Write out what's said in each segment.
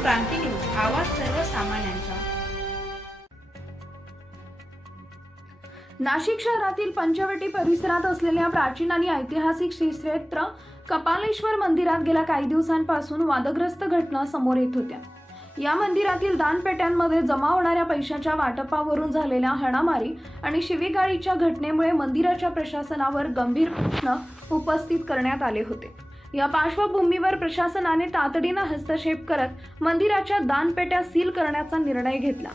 क्रांती news, आवाज सर्वसामान्यांचा। नाशिक शहरातील पंचवटी परिसरात असलेल्या प्राचीन आणि ऐतिहासिक श्री क्षेत्र कपालेश्वर मंदिरात गेल्या काही दिवसांपासून वादग्रस्त घटना समोर येत होत्या। या मंदिरातील दानपेट्यांमध्ये जमा होणाऱ्या पैशाच्या वाटपावरून झालेल्या हाणामारी आणि शिवीगाळीच्या घटनेमुळे मंदिराच्या प्रशासनावर गंभीर प्रश्न उपस्थित करण्यात आले होते। या पार्श्वभूमीवर प्रशासनाने तातडीने हस्तक्षेप करत मंदिराच्या दानपेट्या सील करण्याचा निर्णय घेतला।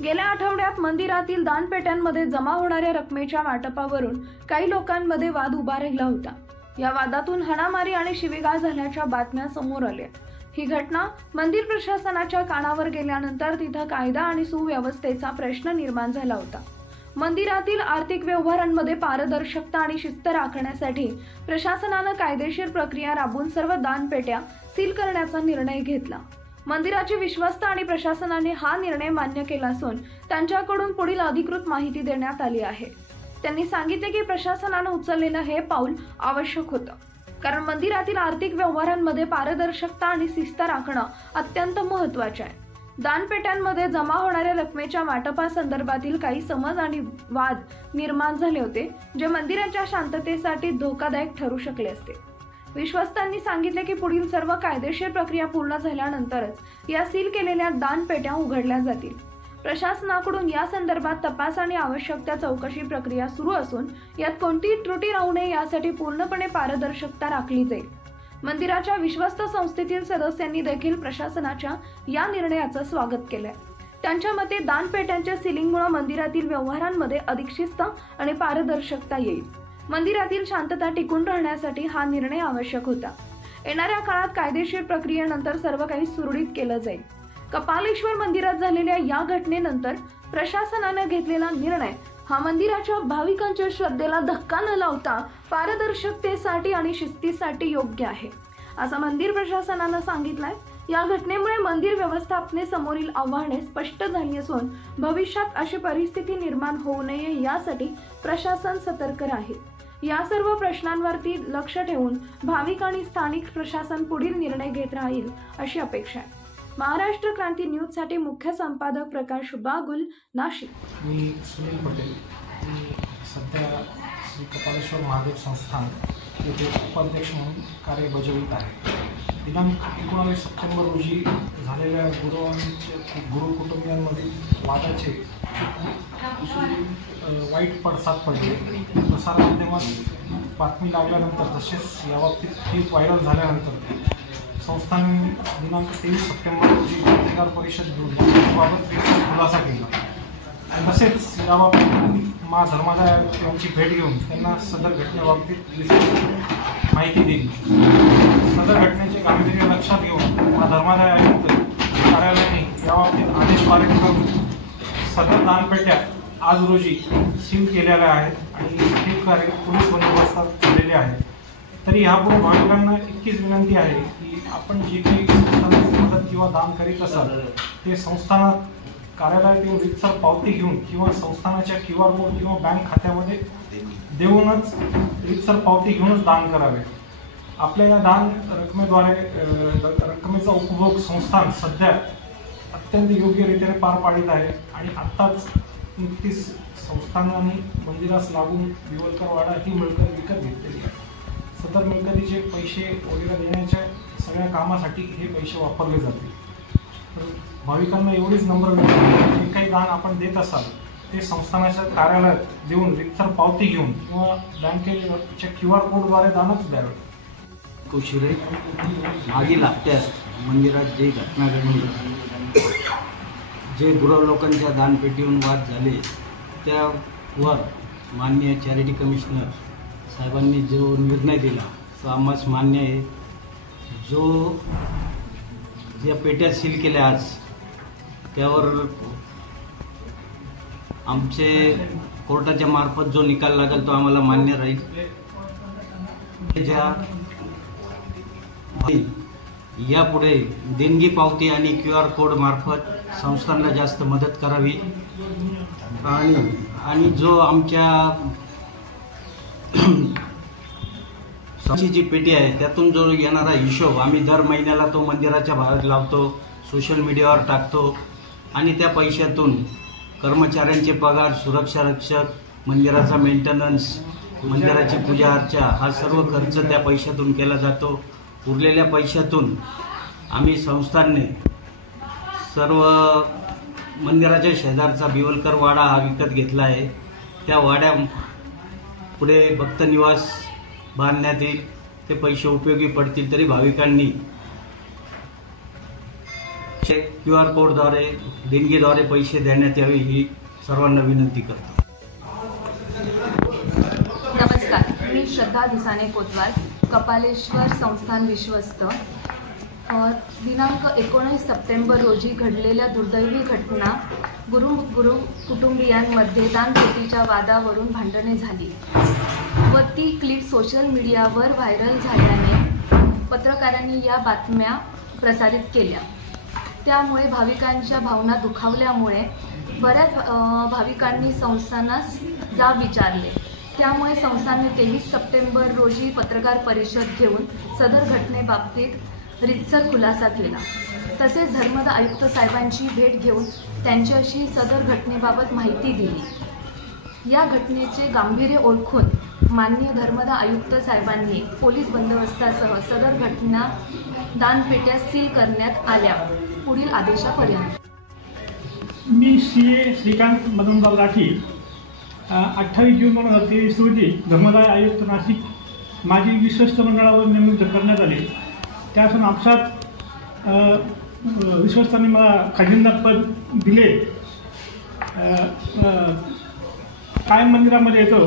गेल्या आठवड्यात मंदिरातील दानपेट्यांमध्ये जमा होणाऱ्या रकमेच्या वाटपावरून काही लोकांमध्ये वाद उभा राहिला होता। या वादातून हाणामारी आणि शिवीगाळ झाल्याच्या बातम्या समोर आल्या। ही घटना मंदिर प्रशासनाच्या कानावर गेल्यानंतर तिथं कायदा आणि सुव्यवस्थेचा प्रश्न निर्माण झाला होता। मंदिरातील आर्थिक व्यवहारांमध्ये पारदर्शकता आणि शिस्त राखण्यासाठी प्रशासनाने कायदेशीर प्रक्रिया राबवून सर्व दानपेट्या सील करण्याचा निर्णय घेतला। मंदिराचे विश्वस्त आणि प्रशासनाने हा निर्णय मान्य केला असून त्यांच्याकडून पुढील अधिकृत माहिती देण्यात आली आहे। त्यांनी सांगितले की प्रशासनाने उचललेलं हे पाऊल आवश्यक होतं, कारण मंदिरातील आर्थिक व्यवहारांमध्ये पारदर्शकता आणि शिस्त राखणं अत्यंत महत्त्वाचे आहे। दानपेट्यांमध्ये जमा होणाऱ्या रकमेच्या वाटपासंदर्भातील काही समज आणि वाद निर्माण झाले होते, जे मंदिराच्या शांततेसाठी धोकादायक ठरू शकले असते। विश्वस्तांनी सांगितले की पुढील सर्व कायदेशीर प्रक्रिया पूर्ण झाल्यानंतरच या सील केलेल्या दानपेट्या उघडल्या जातील। प्रशासनाकडून या संदर्भात तपास आणि आवश्यक त्या चौकशी प्रक्रिया सुरू असून यात कोणतीही त्रुटी राहू नये यासाठी पूर्णपणे पारदर्शकता राखली जाईल। मंदिराच्या विश्वस्त संस्थेतील सदस्यांनी देखील प्रशासनाच्या या निर्णयाचं स्वागत केलंय। त्यांच्या मते दानपेट्यांच्या सीलिंगमुळे मंदिरातील व्यवहारांमध्ये अधिक शिस्त आणि पारदर्शकता येईल। मंदिरातील शांतता टिकून राहण्यासाठी हा निर्णय आवश्यक होता। येणाऱ्या काळात कायदेशीर प्रक्रियेनंतर सर्व काही सुरळीत केलं जाईल। कपालेश्वर मंदिरात झालेल्या या घटनेनंतर प्रशासनाने घेतलेला निर्णय हा मंदिराच्या भाविकांच्या श्रद्धेला धक्का न लावता पारदर्शकतेसाठी आणि शिस्तीसाठी योग्य आहे, असं मंदिर प्रशासनाने सांगितलंय। या घटनेमुळे मंदिर व्यवस्थापनेसमोरील आव्हाने स्पष्ट झाली असून भविष्यात अशी परिस्थिती निर्माण होऊ नये यासाठी प्रशासन सतर्क राहील। या सर्व प्रश्नांवरती लक्ष ठेवून भाविक आणि स्थानिक प्रशासन पुढील निर्णय घेत राहील अशी अपेक्षा आहे। महाराष्ट्र क्रांती न्यूज साठी मुख्य संपादक प्रकाश बागुल, नाशिक। मी सुनील पटेल। मी सध्या श्री कपालेश्वर महादेव संस्थान येथे उपाध्यक्ष म्हणून कार्य बजावत आहे। दिनांक 19 सप्टेंबर रोजी झालेल्या गुरु कुटुंबियांमधील वादाचे वाईट पडसाद पडले। प्रसारमाध्यमात बातमी लागल्यानंतर तसेच याबाबतीत क्लिप व्हायरल झाल्यानंतर संस्थांनी दिनांक 23 सप्टेंबर रोजी पत्रकार परिषद घेऊन याबाबत खुलासा केला। तसेच याबाबतीत मा धर्मादाय यांची भेट घेऊन त्यांना सदर घटनेबाबतीत माहिती दिली। सदर घटनेचे गांभीर्य लक्षात घेऊन मा धर्मादाय आयुक्त कार्यालयाने याबाबतीत आदेश पारित करून सदर दानपेट्या आज रोजी सील केलेल्या आहेत आणि हे कार्य पोलीस बंदोबस्तात झालेले आहे। तरी यापुढे भाविकांना इतकीच विनंती आहे की आपण जे काही संस्थानाची मदत किंवा दान करीत असाल ते संस्थानात कार्यालयात येऊन रीतसर पावती घेऊन किंवा संस्थानाच्या QR कोड किंवा बँक खात्यामध्ये देऊनच रीतसर पावती घेऊनच दान करावे। आपल्या या दान रकमेचा उपभोग संस्थान सध्या अत्यंत योग्यरीत्याने पार पाडित आहे आणि आत्ताच नुकतीच संस्थानाने मंदिरास लागून विवलकरवाडा ही मिळकत विकत घेतलेली आहे। सदर मिळकतीचे पैसे वगैरे देण्याच्या सगळ्या कामासाठी हे पैसे वापरले जातील। तर भाविकांना एवढीच नम्र विनंती, जे काही दान आपण देत असाल ते संस्थानाच्या कार्यालयात देऊन रीतसर पावती घेऊन किंवा बँकेच्या QR कोडद्वारे दानच द्यावे। उशिरे मागील लागत्यास मंदिरात जे घटना घडली, जे गुरव लोकांच्या दानपेटीहून वाद झाले त्यावर माननीय चॅरिटी कमिशनर साहेबांनी जो निर्णय दिला तो आम्हास मान्य आहे। जो ज्या पेट्या सील केल्या आज त्यावर आमचे कोर्टाच्या मार्फत जो निकाल लागेल तो आम्हाला मान्य राहील। ज्या यापुढे देणगी पावती आणि QR कोड मार्फत संस्थांना जास्त मदत करावी आणि जो आमच्या जी पेटी आहे त्यातून जो येणारा हिशोब आम्ही दर महिन्याला तो मंदिराच्या बाहेर लावतो। सोशल मीडियावर टाकतो आणि त्या पैशातून कर्मचाऱ्यांचे पगार, सुरक्षा रक्षक, मंदिराचा मेंटेनन्स, मंदिराची पूजा अर्चा हा सर्व खर्च त्या पैशातून केला जातो। उरलेल्या पैशातून आम्ही संस्थांनी सर्व मंदिराच्या शेजारचा बिवलकर वाडा हा विकत घेतला आहे। त्या वाड्या पुढे भक्त निवास बांधण्यात येईल, ते पैसे उपयोगी पडतील तरी भाविकांनी QR कोडद्वारे देणगीद्वारे पैसे देण्यात यावे ही सर्वांना विनंती करतो। नमस्कार, मी श्रद्धा दिसाने कोतवाल, कपालेश्वर संस्थान विश्वस्त। दिनांक 19 सप्टेंबर रोजी घडलेल्या दुर्दैवी घटना गुरु कुटुंबियांमध्ये दानपेटीच्या वादावरून भांडणे झाली व ती क्लिप सोशल मीडियावर व्हायरल झाल्याने पत्रकारांनी या बातम्या प्रसारित केल्या। त्यामुळे भाविकांच्या भावना दुखावल्यामुळे बऱ्याच भाविकांनी संस्थानास जाब विचारले। त्यामुळे संस्थानने 23 सप्टेंबर रोजी पत्रकार परिषद घेऊन सदर घटनेबाबतीत रीतसर खुलासा केला। तसेच धर्मद आयुक्त साहेबांची भेट घेऊन त्यांच्याशी सदर घटनेबाबत माहिती दिली। या घटनेचे गांभीर्य ओळखून माननीय धर्मद आयुक्त साहेबांनी पोलीस बंदोबस्तासह सदर घटना दानपेट्या सील करण्यात आल्या पुढील आदेशापर्यंत। मी CA श्रीकांत मदनराव राठी 28 जून 2023 रोजी धर्मदाय आयुक्त नाशिक माझी विश्वस्त मंडळावर नेमणूक करण्यात आली। त्यापासून आपसात विश्वस्तांनी मला खजिनदार पद दिले। कायम मंदिरामध्ये येतो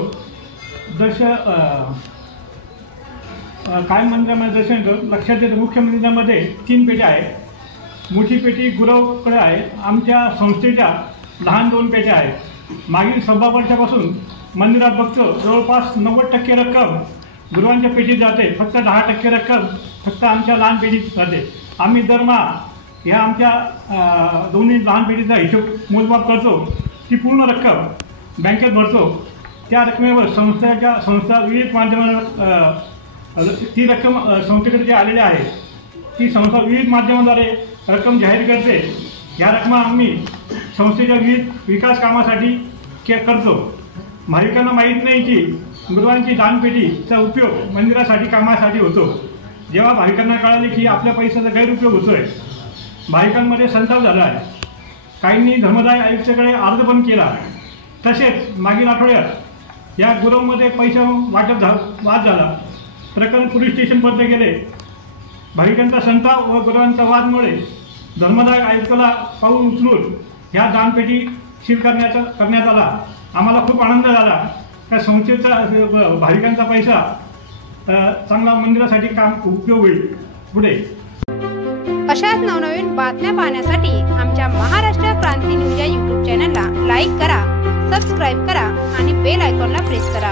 कायम मंदिरामध्ये दर्शन येतो। लक्षात येतं मुख्य मंदिरामध्ये 3 पेट्या आहेत। मोठी पेटी गुरवकडे आहे। आमच्या संस्थेच्या लहान 2 पेट्या आहेत। मागील 6 वर्षापासून मंदिरात बघतो जवळपास 90% रक्कम गुरुवांच्या पेटीत जाते, फक्त 10% रक्कम फक्त आमच्या लहान पेटीत जाते। आम्ही दरमहा ह्या आमच्या दोन्ही लहान पेटीचा हिशोब मोजमाप करतो, ती पूर्ण रक्कम बँकेत भरतो। त्या रकमेवर संस्था विविध माध्यमांवर ती रक्कम संस्थेकडे जे आलेली आहे ती संस्था विविध माध्यमाद्वारे रक्कम जाहीर करते। ह्या रक्कमा आम्ही संस्थेच्या विविध विकास कामासाठी करतो। भाविकांना माहीत नाही की गुरुवांची दानपेटीचा उपयोग मंदिरासाठी कामासाठी होतो। जेव्हा भाविकांना कळाले की आपल्या पैशाचा गैरउपयोग होतोय, भाविकांमध्ये संताप झाला आहे। काहींनी धर्मदाय आयुक्ताकडे अर्ज पण केला। तसेच मागील आठवड्यात या गुरवमध्ये पैसा वाद झाला। प्रकरण पोलीस स्टेशनपर्यंत गेले। भाविकांचा संताप व गुरुवांच्या वादमुळे धर्मदाय आयुक्ताला पाऊल उचलून ह्या दानपेटी सील करण्यात आला। आम्हाला खूप आनंद झाला का संस्थेचा भाविकांचा पैसा चांगला मंदिरासाठी काम उपयोग होईल पुढे। अशाच नवनवीन बातम्या पाहण्यासाठी आमच्या महाराष्ट्र क्रांती न्यूज या YouTube चॅनलला लाईक करा, सबस्क्राईब करा आणि बेल आयकॉनला प्रेस करा।